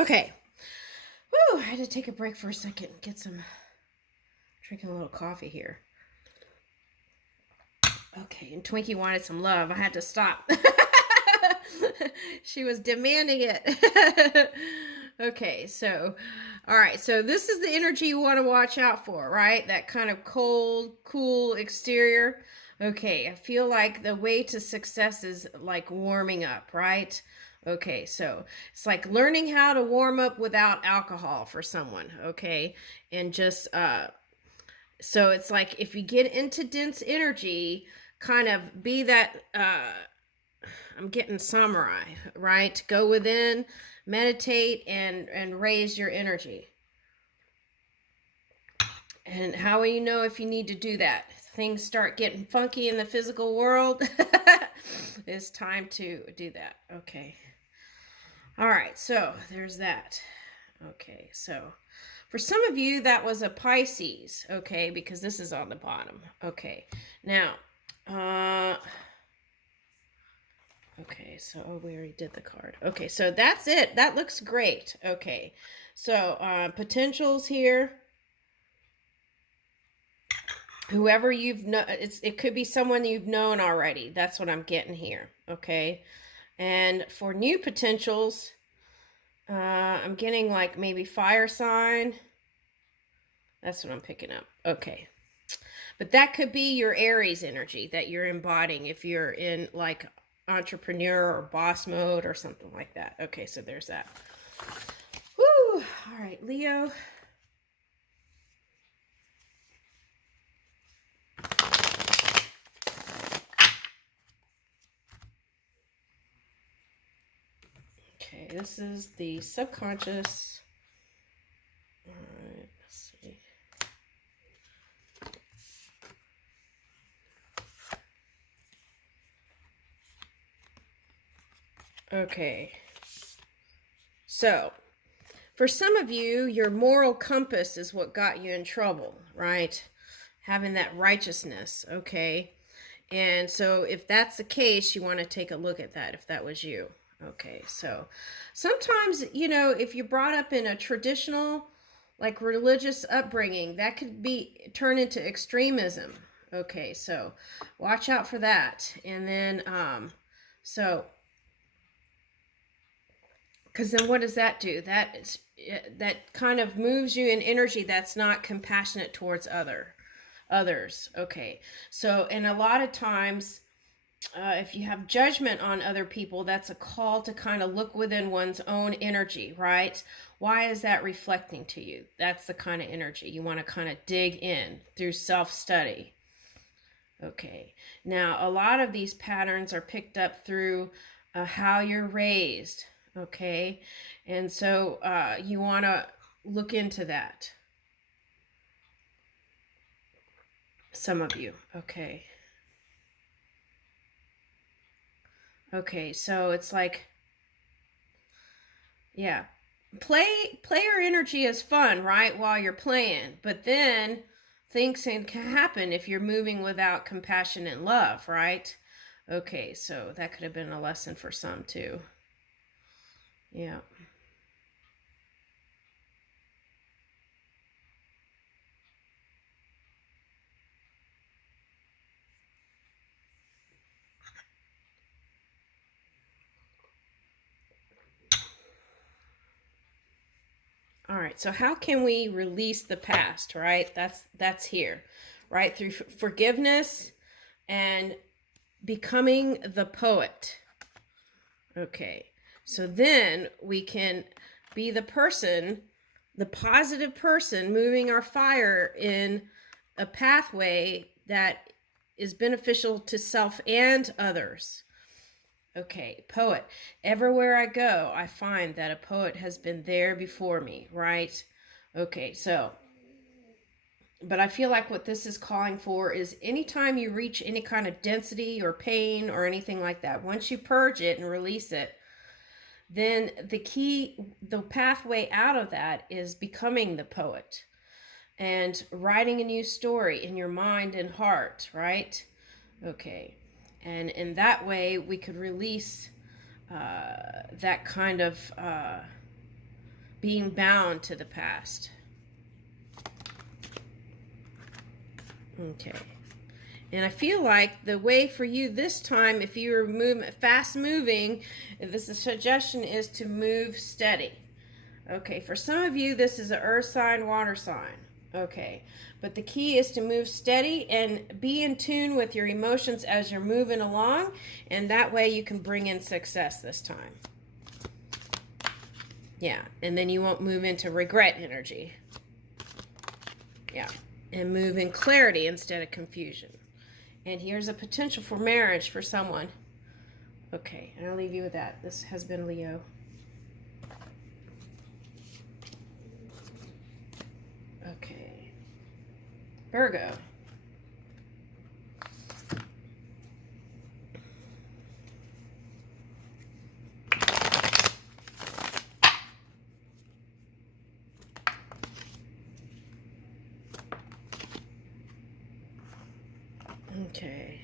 Okay. Woo, I had to take a break for a second and get some, drinking a little coffee here. Okay, and Twinkie wanted some love. I had to stop. She was demanding it. Okay, so, all right, so this is the energy you want to watch out for, right? That kind of cold, cool exterior. Okay, I feel like the way to success is like warming up, right? Okay, so it's like learning how to warm up without alcohol for someone, okay? And just, so it's like if you get into dense energy, kind of be that, I'm getting samurai, right? Go within, meditate, and raise your energy. And how will you know if you need to do that? Things start getting funky in the physical world. It's time to do that. Okay. All right, so there's that. Okay, so for some of you, that was a Pisces, okay, because this is on the bottom. Okay, now, okay, so we already did the card. Okay, so that's it. That looks great. Okay, so potentials here. Whoever you've known, it could be someone you've known already. That's what I'm getting here. Okay, and for new potentials, I'm getting like maybe fire sign. That's what I'm picking up. Okay. But that could be your Aries energy that you're embodying if you're in like entrepreneur or boss mode or something like that. Okay, so there's that. Woo! All right, Leo. Okay, this is the subconscious. All right, let's see. Okay. So, for some of you, your moral compass is what got you in trouble, right? Having that righteousness, okay? And so if that's the case, you want to take a look at that if that was you. Okay, so sometimes, if you're brought up in a traditional, like religious upbringing, that could be turn into extremism. Okay, so watch out for that. And then, so, because then what does that do? That kind of moves you in energy that's not compassionate towards others. Okay, so and a lot of times if you have judgment on other people, that's a call to kind of look within one's own energy, right? Why is that reflecting to you? That's the kind of energy you want to kind of dig in through self-study. Okay, now a lot of these patterns are picked up through how you're raised, okay? And so you want to look into that. Some of you, okay. Okay, so it's like, yeah, player energy is fun, right? While you're playing, but then things can happen if you're moving without compassion and love, right? Okay, so that could have been a lesson for some too. Yeah. All right, so how can we release the past, right? That's here, right? Through forgiveness and becoming the poet. Okay, so then we can be the person, the positive person, moving our fire in a pathway that is beneficial to self and others. Okay, poet. Everywhere I go, I find that a poet has been there before me, right? Okay, so, but I feel like what this is calling for is anytime you reach any kind of density or pain or anything like that, once you purge it and release it, then the pathway out of that is becoming the poet and writing a new story in your mind and heart, right? Okay. And in that way, we could release that kind of being bound to the past. Okay. And I feel like the way for you this time, if you're fast moving, the suggestion is to move steady. Okay, for some of you, this is an earth sign, water sign. Okay, but the key is to move steady and be in tune with your emotions as you're moving along, and that way you can bring in success this time. Yeah, and then you won't move into regret energy. Yeah, and move in clarity instead of confusion. And here's a potential for marriage for someone. Okay, and I'll leave you with that. This has been Leo. Okay. Virgo. Okay.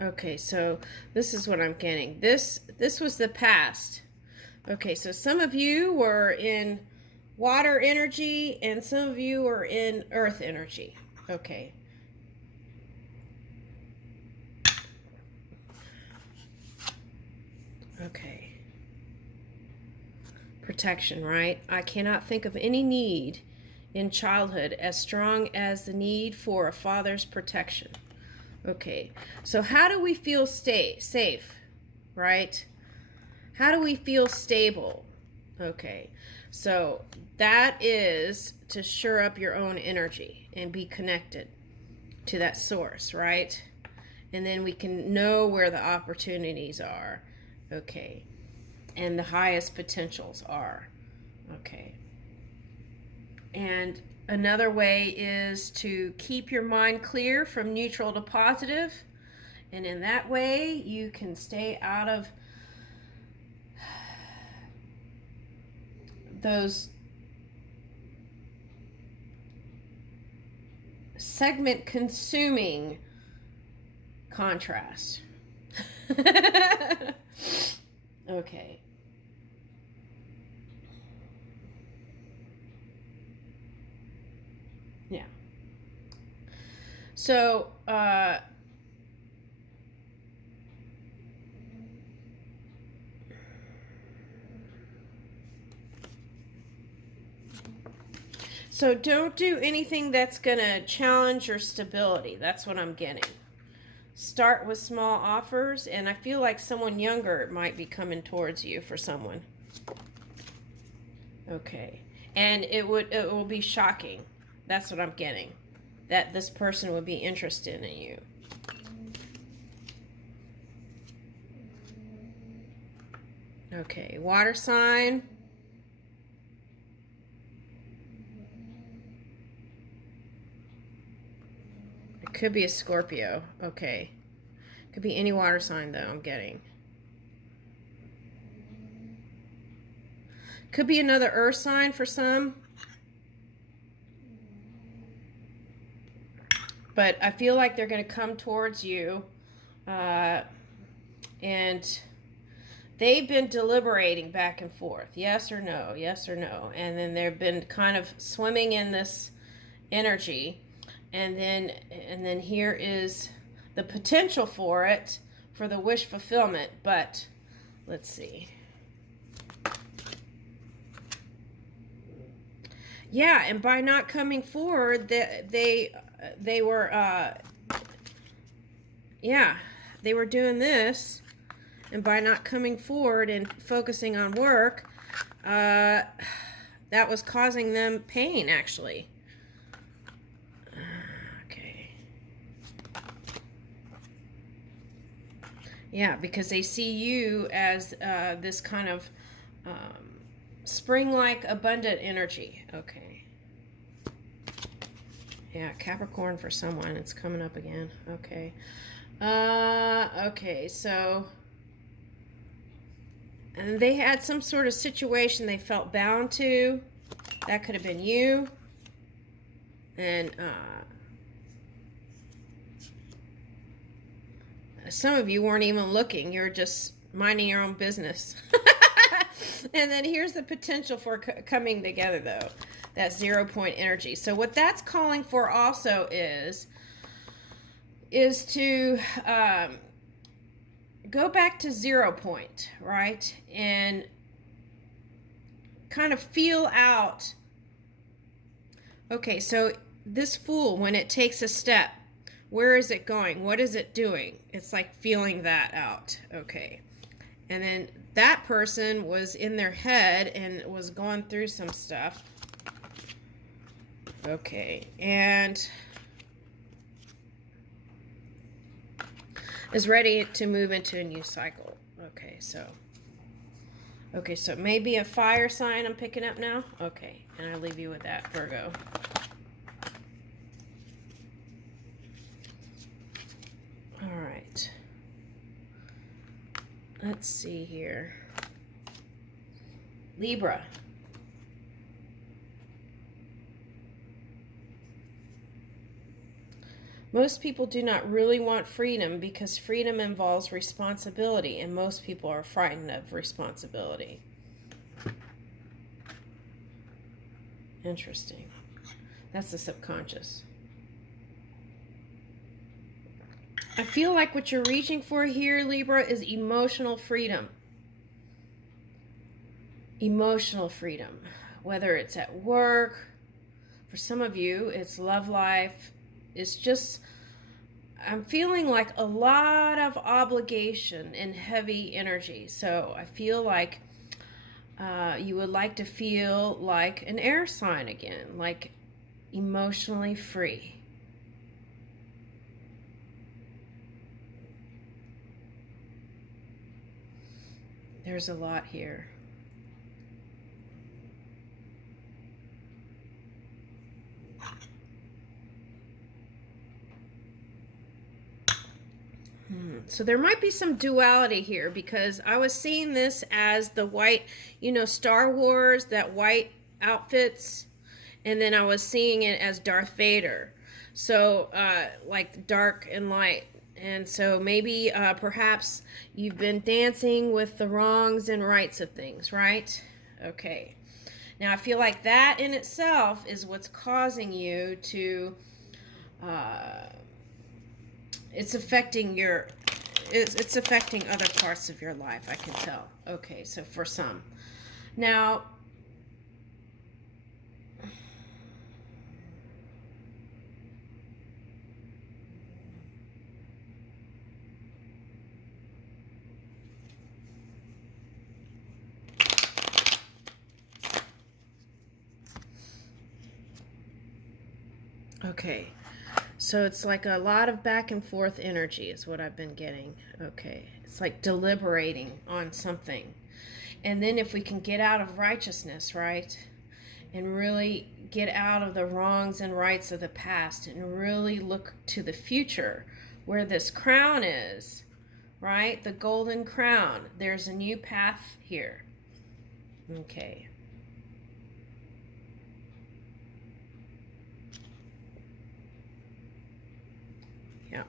Okay, so this is what I'm getting. This was the past. Okay, so some of you were in water energy and some of you are in earth energy. Okay. Okay. Protection, right? I cannot think of any need in childhood as strong as the need for a father's protection. Okay, so how do we feel safe, right? How do we feel stable? Okay, so that is to shore up your own energy and be connected to that source, right? And then we can know where the opportunities are, okay, and the highest potentials are, okay. And another way is to keep your mind clear from neutral to positive, and in that way you can stay out of those segment consuming contrasts. Okay. Yeah. So, so don't do anything that's going to challenge your stability. That's what I'm getting. Start with small offers, and I feel like someone younger might be coming towards you for someone. Okay. And it will be shocking. That's what I'm getting. That this person would be interested in you. Okay, water sign. It could be a Scorpio. Okay. Could be any water sign, though, I'm getting. Could be another earth sign for some. But I feel like they're going to come towards you. And they've been deliberating back and forth. Yes or no, yes or no. And then they've been kind of swimming in this energy. And then here is the potential for it, for the wish fulfillment. But let's see. Yeah, and by not coming forward, they were they were doing this, and by not coming forward and focusing on work, that was causing them pain, actually. Okay. Yeah, because they see you as this kind of spring-like abundant energy. Okay. Yeah, Capricorn for someone. It's coming up again. Okay. Okay, so... And they had some sort of situation they felt bound to. That could have been you. And some of you weren't even looking. You're just minding your own business. And then here's the potential for coming together, though. That 0 point energy. So what that's calling for also is to go back to 0 point, right? And kind of feel out. Okay, so this Fool, when it takes a step, where is it going? What is it doing? It's like feeling that out. Okay. And then that person was in their head and was going through some stuff. Okay. And is ready to move into a new cycle. Okay, so it may be a fire sign I'm picking up now. Okay, and I leave you with that, Virgo. All right. Let's see here. Libra. Most people do not really want freedom because freedom involves responsibility, and most people are frightened of responsibility. Interesting. That's the subconscious. I feel like what you're reaching for here, Libra, is emotional freedom. Emotional freedom. Whether it's at work, for some of you, it's love life. It's just, I'm feeling like a lot of obligation and heavy energy. So I feel like you would like to feel like an air sign again, like emotionally free. There's a lot here. So there might be some duality here because I was seeing this as the white, Star Wars, that white outfits, and then I was seeing it as Darth Vader. So like dark and light. And so maybe perhaps you've been dancing with the wrongs and rights of things, right? Okay. Now I feel like that in itself is what's causing you to it's affecting other parts of your life, I can tell. Okay, so for some. Now, okay. So it's like a lot of back and forth energy is what I've been getting. Okay. It's like deliberating on something. And then if we can get out of righteousness, right? And really get out of the wrongs and rights of the past and really look to the future where this crown is, right? The golden crown. There's a new path here. Okay. Yeah.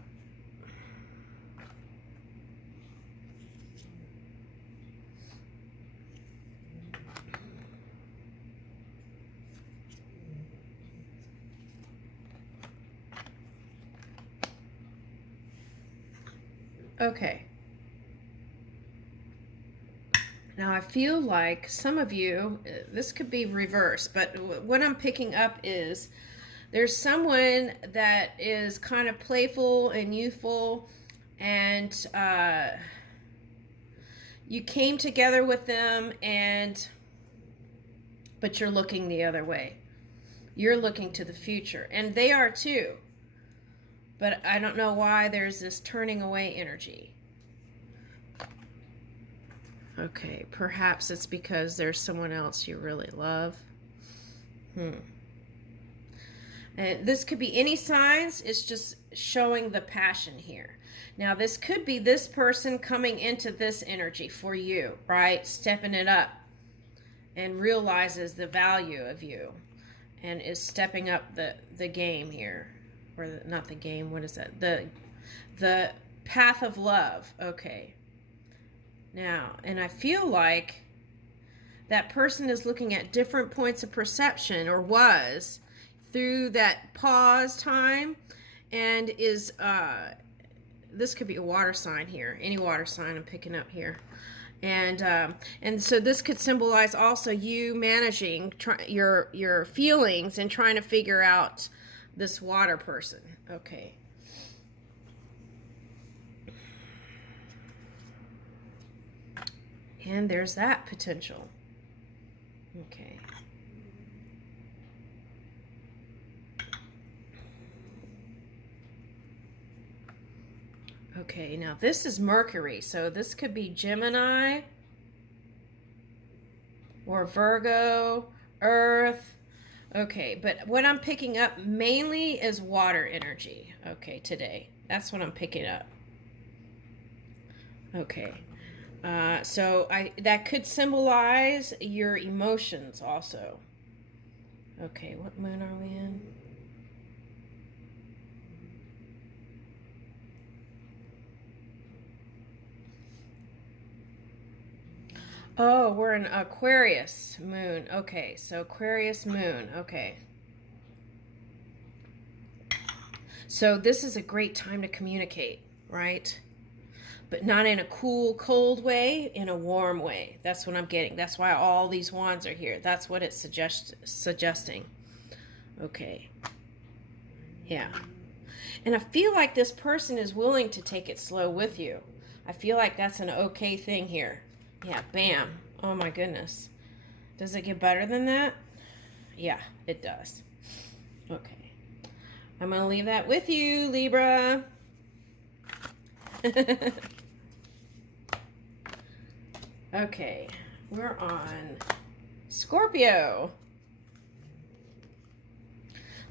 Okay. Now I feel like some of you, this could be reversed, but what I'm picking up is there's someone that is kind of playful and youthful, and you came together with them, but you're looking the other way. You're looking to the future, and they are too. But I don't know why there's this turning away energy. Okay, perhaps it's because there's someone else you really love. And this could be any signs. It's just showing the passion here. Now, this could be this person coming into this energy for you, right? Stepping it up and realizes the value of you and is stepping up the game here. Or not the game, what is that? The path of love. Okay. Now, and I feel like that person is looking at different points of perception, or was, through that pause time, and is, this could be a water sign here, any water sign I'm picking up here. And so this could symbolize also you managing your feelings and trying to figure out this water person. Okay. And there's that potential. Okay. Okay, now this is Mercury, so this could be Gemini or Virgo, Earth. Okay, but what I'm picking up mainly is water energy, okay, today. That's what I'm picking up. Okay, so that could symbolize your emotions also. Okay, what moon are we in? Oh, we're in Aquarius moon. Okay, so Aquarius moon. Okay. So this is a great time to communicate, right? But not in a cool, cold way, in a warm way. That's what I'm getting. That's why all these wands are here. That's what it's suggesting. Okay. Yeah. And I feel like this person is willing to take it slow with you. I feel like that's an okay thing here. Yeah, bam. Oh my goodness. Does it get better than that? Yeah, it does. Okay. I'm going to leave that with you, Libra. Okay, we're on Scorpio.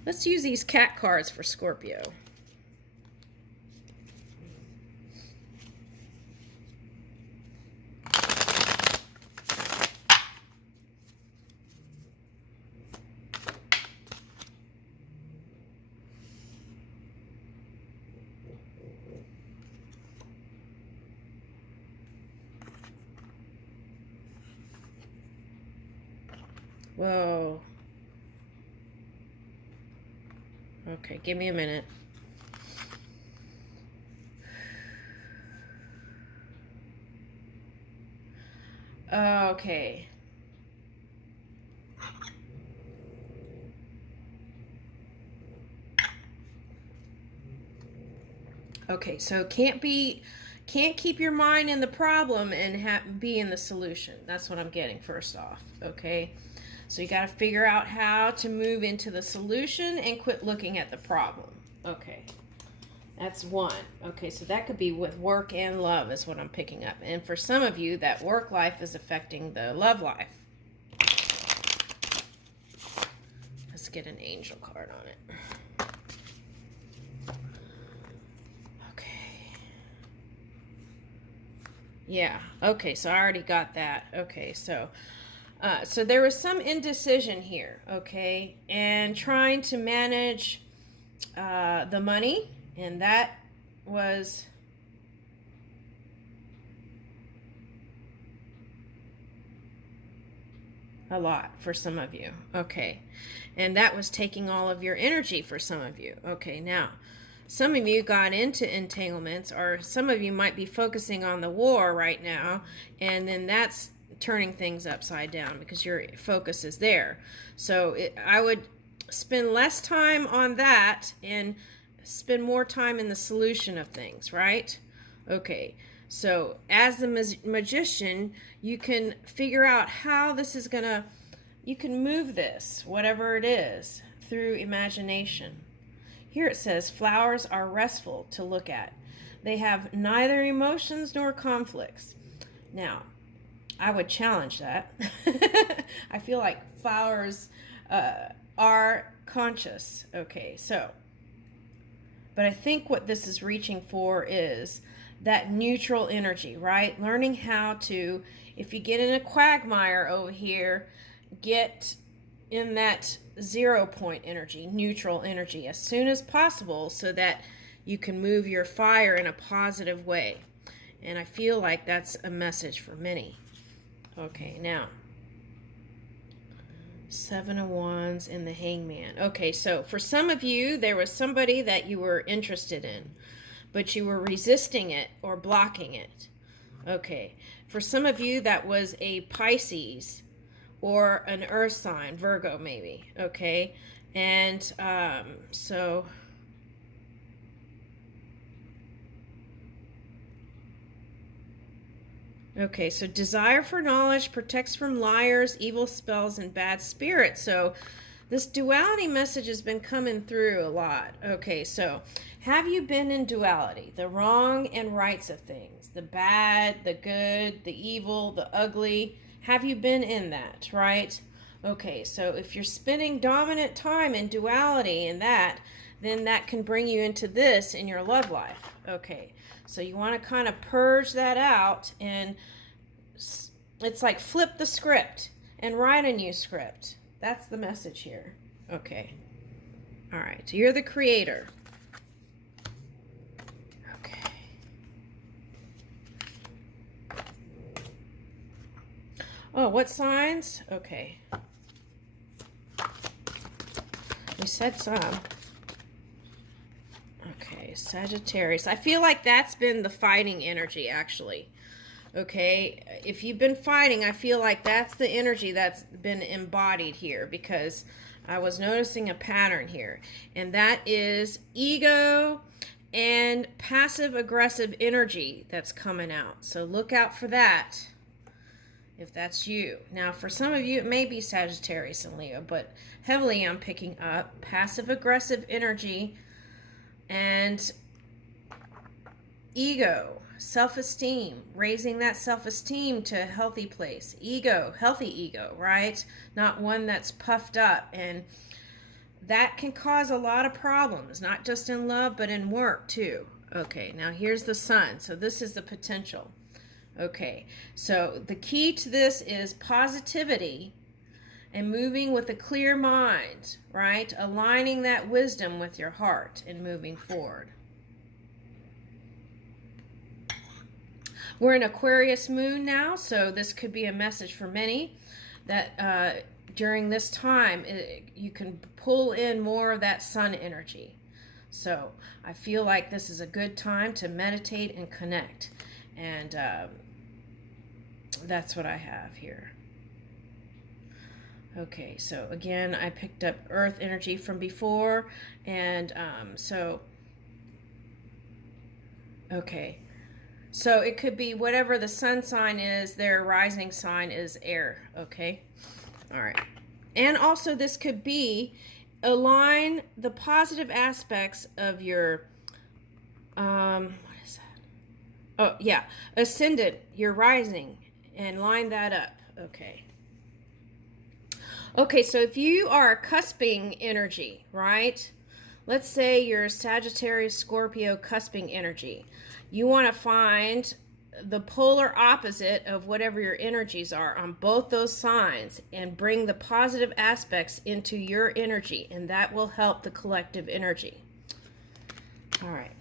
Let's use these cat cards for Scorpio. Whoa. Okay, give me a minute. Okay. Okay, so can't keep your mind in the problem and be in the solution. That's what I'm getting first off. Okay. So you got to figure out how to move into the solution and quit looking at the problem. Okay. That's one. Okay, so that could be with work and love is what I'm picking up. And for some of you, that work life is affecting the love life. Let's get an angel card on it. Okay. Yeah. Okay, so I already got that. Okay, so there was some indecision here, okay, and trying to manage the money, and that was a lot for some of you, okay, and that was taking all of your energy for some of you. Okay, now some of you got into entanglements, or some of you might be focusing on the war right now, and then that's turning things upside down because your focus is there. So I would spend less time on that and spend more time in the solution of things, right? Okay, so as the magician, you can figure out how this is gonna, you can move this, whatever it is, through imagination. Here it says, flowers are restful to look at. They have neither emotions nor conflicts. Now, I would challenge that. I feel like flowers are conscious. Okay, so, but I think what this is reaching for is that neutral energy, right? Learning how to, if you get in a quagmire over here, get in that 0 point energy, neutral energy, as soon as possible so that you can move your fire in a positive way. And I feel like that's a message for many. Okay, now, Seven of Wands and the Hangman. Okay, so for some of you, there was somebody that you were interested in, but you were resisting it or blocking it. Okay, for some of you, that was a Pisces or an earth sign, Virgo maybe. Okay, and so... Okay, so desire for knowledge protects from liars, evil spells, and bad spirits. So this duality message has been coming through a lot. Okay, so have you been in duality? The wrong and rights of things, the bad, the good, the evil, the ugly. Have you been in that, right? Okay, so if you're spending dominant time in duality and that, then that can bring you into this in your love life. Okay, so you want to kind of purge that out, and it's like flip the script and write a new script. That's the message here. Okay. All right, so you're the creator. Okay. Oh, what signs? Okay. We said some. Okay, Sagittarius. I feel like that's been the fighting energy, actually. Okay, if you've been fighting, I feel like that's the energy that's been embodied here, because I was noticing a pattern here, and that is ego and passive-aggressive energy that's coming out. So look out for that if that's you. Now, for some of you, it may be Sagittarius and Leo, but heavily I'm picking up passive-aggressive energy and ego, self-esteem, raising that self-esteem to a healthy place. Ego, healthy ego, right? Not one that's puffed up. And that can cause a lot of problems, not just in love, but in work too. Okay, now here's the sun. So this is the potential. Okay, so the key to this is positivity and moving with a clear mind, right? Aligning that wisdom with your heart and moving forward. We're in Aquarius moon now, so this could be a message for many that during this time you can pull in more of that sun energy. So I feel like this is a good time to meditate and connect, and that's what I have here. Okay, so again, I picked up earth energy from before, and okay. So it could be whatever the sun sign is, their rising sign is air, okay? All right. And also this could be align the positive aspects of your, what is that? Oh, yeah, ascendant, your rising, and line that up, okay? Okay, so if you are a cusping energy, right? Let's say you're Sagittarius, Scorpio, cusping energy. You want to find the polar opposite of whatever your energies are on both those signs and bring the positive aspects into your energy, and that will help the collective energy. All right.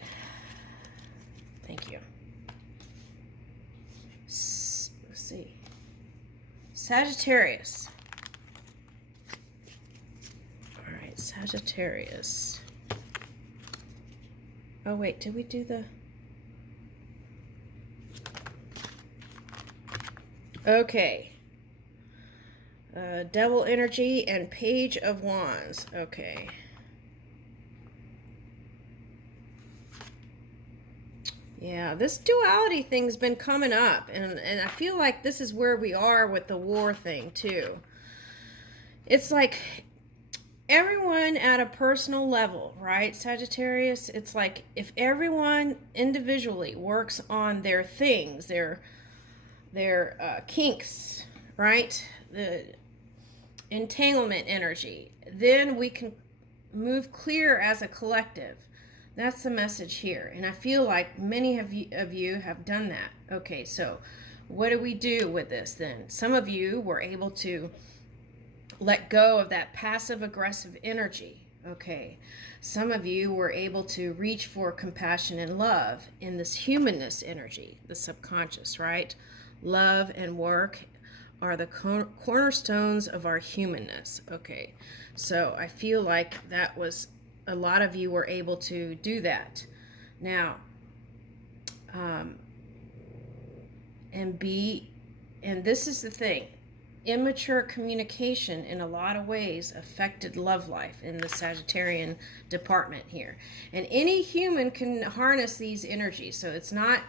Thank you. Let's see. Sagittarius. All right, Sagittarius. Oh, wait, did we do the... Okay. Devil energy and Page of Wands. Okay. Yeah, this duality thing's been coming up, and I feel like this is where we are with the war thing too. It's like everyone at a personal level, right, Sagittarius? It's like if everyone individually works on their things, their kinks, right? The entanglement energy, then we can move clear as a collective. That's the message here, and I feel like many of you have done that. Okay, so what do we do with this then? Some of you were able to let go of that passive-aggressive energy. Okay, some of you were able to reach for compassion and love in this humanness energy, the subconscious, right? Love and work are the cornerstones of our humanness. Okay, so I feel like that was, a lot of you were able to do that. Now, and this is the thing, immature communication in a lot of ways affected love life in the Sagittarian department here. And any human can harness these energies, so it's not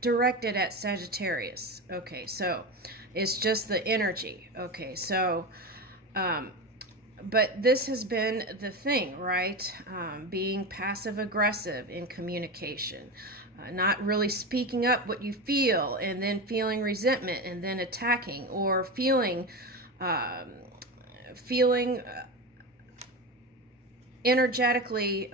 directed at Sagittarius. Okay, so it's just the energy. Okay, so but this has been the thing, right? Being passive aggressive in communication, not really speaking up what you feel, and then feeling resentment, and then attacking, or feeling energetically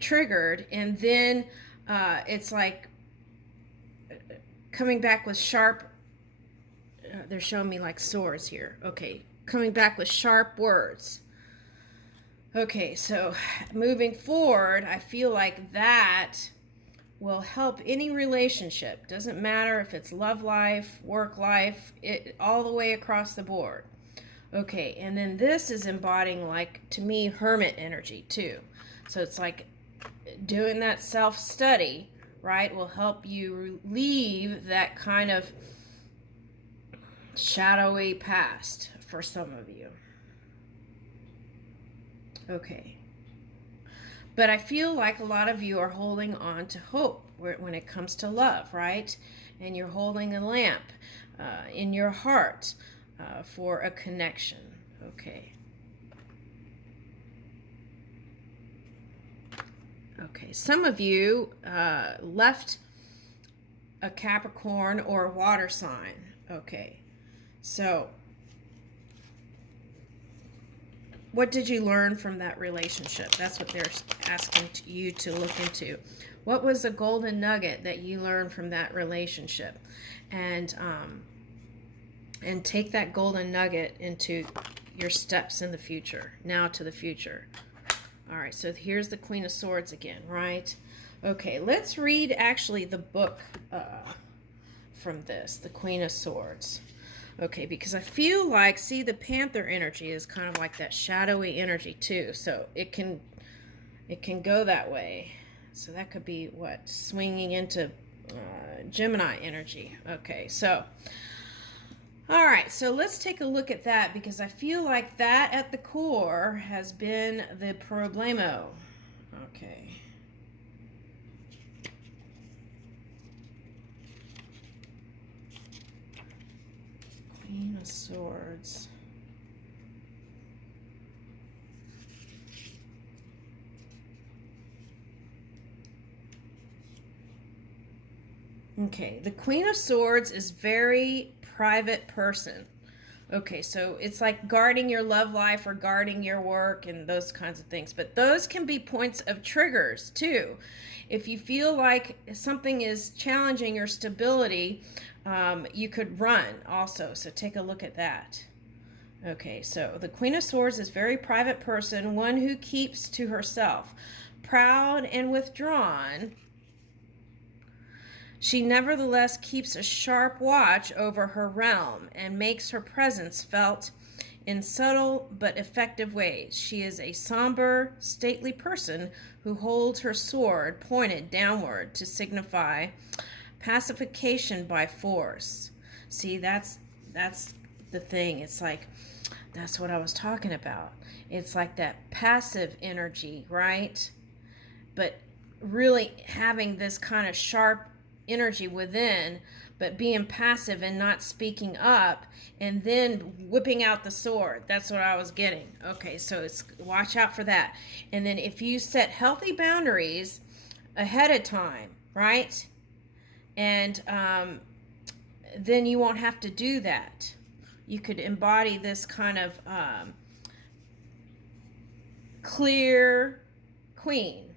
triggered, and then it's like coming back with sharp, they're showing me like swords here. Okay, coming back with sharp words. Okay, so moving forward, I feel like that will help any relationship. Doesn't matter if it's love life, work life, all the way across the board. Okay, and then this is embodying, like, to me, hermit energy too. So it's like doing that self-study, right, will help you relieve that kind of shadowy past for some of you. Okay. But I feel like a lot of you are holding on to hope when it comes to love, right? And you're holding a lamp in your heart for a connection. Okay. Okay. Some of you left a Capricorn or a water sign. Okay. So, what did you learn from that relationship? That's what they're asking you to look into. What was the golden nugget that you learned from that relationship? And take that golden nugget into your steps in the future, now to the future. All right, so here's the Queen of Swords again, right? Okay, let's read actually the book from this, the Queen of Swords. Okay, because I feel like, see, the Panther energy is kind of like that shadowy energy too. So it can go that way. So that could be what? Swinging into Gemini energy. Okay, so, all right, so let's take a look at that, because I feel like that at the core has been the problemo. Okay. Queen of Swords. Okay, the Queen of Swords is very private person. Okay, so it's like guarding your love life or guarding your work and those kinds of things. But those can be points of triggers too. If you feel like something is challenging your stability, you could run also. So take a look at that. Okay, so the Queen of Swords is very private person, one who keeps to herself, proud and withdrawn. She nevertheless keeps a sharp watch over her realm and makes her presence felt in subtle but effective ways. She is a somber, stately person who holds her sword pointed downward to signify pacification by force. See, that's the thing. It's like, that's what I was talking about. It's like that passive energy, right? But really having this kind of sharp energy within, but being passive and not speaking up, and then whipping out the sword. That's what I was getting. Okay, so it's watch out for that. And then if you set healthy boundaries ahead of time, right? And then you won't have to do that. You could embody this kind of clear queen.